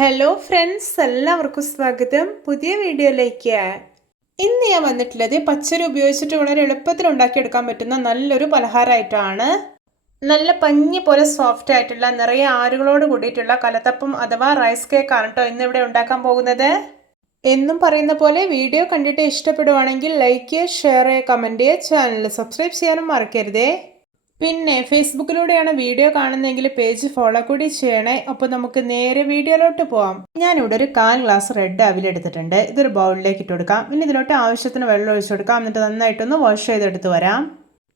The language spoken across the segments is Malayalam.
ഹലോ ഫ്രണ്ട്സ്, എല്ലാവർക്കും സ്വാഗതം പുതിയ വീഡിയോയിലേക്ക്. ഇന്ന് ഞാൻ വന്നിട്ടുള്ളത് പച്ചരി ഉപയോഗിച്ചിട്ട് വളരെ എളുപ്പത്തിൽ ഉണ്ടാക്കിയെടുക്കാൻ പറ്റുന്ന നല്ലൊരു പലഹാരമായിട്ടാണ്. നല്ല പഞ്ഞി പോലെ സോഫ്റ്റ് ആയിട്ടുള്ള നിറയെ ആരുകളോട് കൂടിയിട്ടുള്ള കലത്തപ്പം അഥവാ റൈസ് കേക്കാണ് കേട്ടോ ഇന്ന് ഇവിടെ ഉണ്ടാക്കാൻ പോകുന്നത്. എന്നും പറയുന്ന പോലെ വീഡിയോ കണ്ടിട്ട് ഇഷ്ടപ്പെടുവാണെങ്കിൽ ലൈക്ക് ചെയ്യുക, ഷെയർ ചെയ്യുക, കമൻറ്റ് ചെയ്യുക, ചാനൽ സബ്സ്ക്രൈബ് ചെയ്യാനും മറക്കരുതേ. പിന്നെ ഫേസ്ബുക്കിലൂടെയാണ് വീഡിയോ കാണുന്നതെങ്കിൽ പേജ് ഫോളോ കൂടി ചെയ്യണേ. അപ്പോൾ നമുക്ക് നേരെ വീഡിയോയിലോട്ട് പോവാം. ഞാനിവിടെ ഒരു 1/4 ഗ്ലാസ് റെഡ് അവിലെടുത്തിട്ടുണ്ട്. ഇതൊരു ബൗളിലേക്ക് ഇട്ട് കൊടുക്കാം. പിന്നെ ഇതിലോട്ട് ആവശ്യത്തിന് വെള്ളം ഒഴിച്ചു കൊടുക്കാം. എന്നിട്ട് നന്നായിട്ടൊന്ന് വാഷ് ചെയ്തെടുത്ത് വരാം.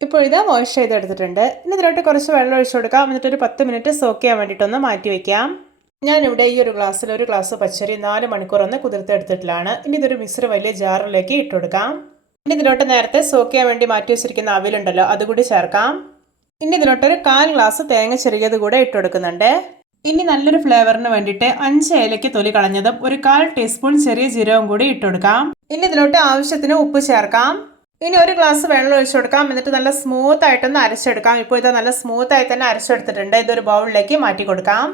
ഇപ്പോൾ ഇതാ വാഷ് ചെയ്തെടുത്തിട്ടുണ്ട്. ഇനി ഇതിലോട്ട് കുറച്ച് വെള്ളം ഒഴിച്ചു കൊടുക്കാം. എന്നിട്ട് ഒരു 10 മിനിറ്റ് സോക്ക് ചെയ്യാൻ വേണ്ടിയിട്ടൊന്ന് മാറ്റി വയ്ക്കാം. ഞാനിവിടെ ഈ ഒരു ഗ്ലാസ്സിൽ ഒരു ഗ്ലാസ് പച്ചരി 4 മണിക്കൂർ ഒന്ന് കുതിർത്തെടുത്തിട്ടുള്ളതാണ്. ഇനി ഇതൊരു മിക്സർ വലിയ ജാറിലേക്ക് ഇട്ട് കൊടുക്കാം. ഇനി ഇതിലോട്ട് നേരത്തെ സോക്ക് ചെയ്യാൻ വേണ്ടി മാറ്റി വെച്ചിരിക്കുന്ന അവിലുണ്ടല്ലോ അതുകൂടി ചേർക്കാം. ഇനി ഇതിലോട്ടൊരു 1/4 ഗ്ലാസ് തേങ്ങ ചെറിയത് കൂടെ ഇട്ട് കൊടുക്കുന്നുണ്ട്. ഇനി നല്ലൊരു ഫ്ലേവറിന് വേണ്ടിയിട്ട് 5 ഏലയ്ക്ക് തൊലി കളഞ്ഞതും ഒരു 1/4 ടീസ്പൂൺ ചെറിയ ജീരകം കൂടി ഇട്ട് കൊടുക്കാം. ഇനി ഇതിലോട്ട് ആവശ്യത്തിന് ഉപ്പ് ചേർക്കാം. ഇനി ഒരു ഗ്ലാസ് വെള്ളം ഒഴിച്ചു കൊടുക്കാം. എന്നിട്ട് നല്ല സ്മൂത്ത് ആയിട്ടൊന്ന് അരച്ചെടുക്കാം. ഇപ്പോൾ ഇത് നല്ല സ്മൂത്ത് ആയി തന്നെ അരച്ചെടുത്തിട്ടുണ്ട്. ഇതൊരു ബൗളിലേക്ക് മാറ്റി കൊടുക്കാം.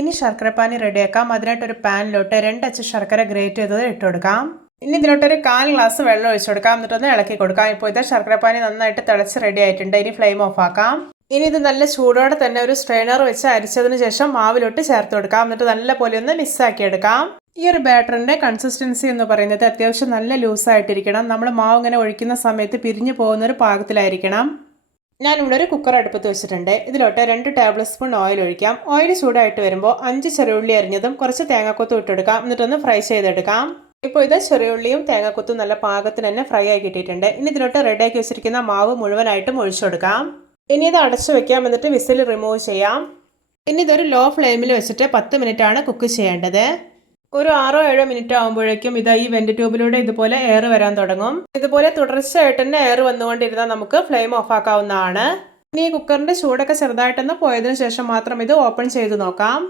ഇനി ശർക്കരപ്പാനി റെഡിയാക്കാം. അതിനായിട്ടൊരു പാനിലോട്ട് 2 അച്ച് ശർക്കര ഗ്രേറ്റ് ചെയ്തത് ഇട്ട് കൊടുക്കാം. ഇനി ഇതിലോട്ടൊരു 1/4 ഗ്ലാസ് വെള്ളം ഒഴിച്ചു കൊടുക്കാം. എന്നിട്ടൊന്ന് ഇളക്കി കൊടുക്കാം. ഇപ്പോൾ ഇത് ശർക്കരപ്പാനി നന്നായിട്ട് തിളച്ച് റെഡി ആയിട്ടുണ്ട്. ഇനി ഫ്ലെയിം ഓഫ് ആക്കാം. ഇനി ഇത് നല്ല ചൂടോടെ തന്നെ ഒരു സ്ട്രെയിനർ വെച്ച് അരിച്ചതിന് ശേഷം മാവിലോട്ട് ചേർത്ത് കൊടുക്കാം. എന്നിട്ട് നല്ല പോലെ ഒന്ന് മിക്സാക്കി എടുക്കാം. ഈ ഒരു ബാറ്ററിന്റെ കൺസിസ്റ്റൻസി എന്ന് പറയുന്നത് അത്യാവശ്യം നല്ല ലൂസായിട്ടിരിക്കണം. നമ്മൾ മാവ് ഇങ്ങനെ ഒഴിക്കുന്ന സമയത്ത് പിരിഞ്ഞു പോകുന്ന ഒരു പാകത്തിലായിരിക്കണം. ഞാനിവിടെ ഒരു കുക്കർ അടുപ്പത്ത് വെച്ചിട്ടുണ്ട്. ഇതിലോട്ട് 2 ടേബിൾ സ്പൂൺ ഓയിൽ ഒഴിക്കാം. ഓയിൽ ചൂടായിട്ട് വരുമ്പോൾ 5 ചെറിയുള്ളി അരിഞ്ഞതും കുറച്ച് തേങ്ങാക്കൊത്തും ഇട്ടെടുക്കാം. എന്നിട്ടൊന്ന് ഫ്രൈ ചെയ്തെടുക്കാം. ഇപ്പോൾ ഇത് ചെറിയുള്ളിയും തേങ്ങാക്കൊത്തും നല്ല പാകത്തിന് തന്നെ ഫ്രൈ ആയി കിട്ടിയിട്ടുണ്ട്. ഇനി ഇതിലോട്ട് റെഡിയാക്കി വെച്ചിരിക്കുന്ന മാവ് മുഴുവനായിട്ടും ഒഴിച്ചു കൊടുക്കാം. ഇനി ഇത് അടച്ചു വെക്കാം. എന്നിട്ട് വിസിൽ റിമൂവ് ചെയ്യാം. ഇനി ഇതൊരു ലോ ഫ്ലെയിമിൽ വെച്ചിട്ട് 10 മിനിറ്റാണ് കുക്ക് ചെയ്യേണ്ടത്. ഒരു 6-7 മിനിറ്റ് ആകുമ്പോഴേക്കും ഇത് ഈ വെന്റ് ട്യൂബിലൂടെ ഇതുപോലെ എയർ വരാൻ തുടങ്ങും. ഇതുപോലെ തുടർച്ചയായിട്ട് തന്നെ എയർ വന്നുകൊണ്ടിരുന്നാൽ നമുക്ക് ഫ്ലെയിം ഓഫ് ആക്കാവുന്നതാണ്. ഇനി ഈ കുക്കറിന്റെ ചൂടൊക്കെ ചെറുതായിട്ടൊന്ന് പോയതിനു ശേഷം മാത്രം ഇത് ഓപ്പൺ ചെയ്ത് നോക്കാം.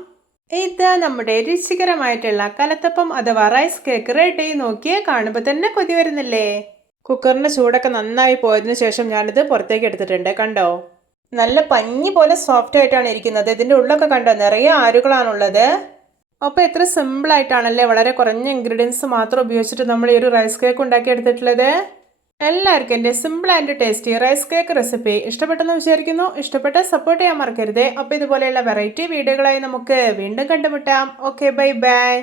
ഇത് നമ്മുടെ രുചികരമായിട്ടുള്ള കലത്തപ്പം അഥവാ റൈസ് കേക്ക് റെഡി. നോക്കിയേ, കാണുമ്പോൾ തന്നെ കൊതി വരുന്നില്ലേ? കുക്കറിന്റെ ചൂടൊക്കെ നന്നായി പോയതിനു ശേഷം ഞാനിത് പുറത്തേക്ക് എടുത്തിട്ടുണ്ട്. കണ്ടോ, നല്ല പഞ്ഞി പോലെ സോഫ്റ്റ് ആയിട്ടാണ് ഇരിക്കുന്നത്. ഇതിന്റെ ഉള്ളൊക്കെ കണ്ടോ, നിറയെ ആരുകളാണുള്ളത്. അപ്പോൾ എത്ര സിമ്പിൾ ആയിട്ടാണല്ലേ, വളരെ കുറഞ്ഞ ഇൻഗ്രീഡിയൻസ് മാത്രം ഉപയോഗിച്ചിട്ട് നമ്മൾ ഈ ഒരു റൈസ് കേക്ക് ഉണ്ടാക്കി എടുത്തിട്ടുള്ളത്. എല്ലാവർക്കും എൻ്റെ simple and tasty rice cake recipe ഇഷ്ടപ്പെട്ടെന്ന് വിചാരിക്കുന്നു. ഇഷ്ടപ്പെട്ട സപ്പോർട്ട് ചെയ്യാൻ മറക്കരുത്. അപ്പോൾ ഇതുപോലെയുള്ള വെറൈറ്റി വീഡിയോകളായി നമുക്ക് വീണ്ടും കണ്ടുമുട്ടാം. Okay, bye bye.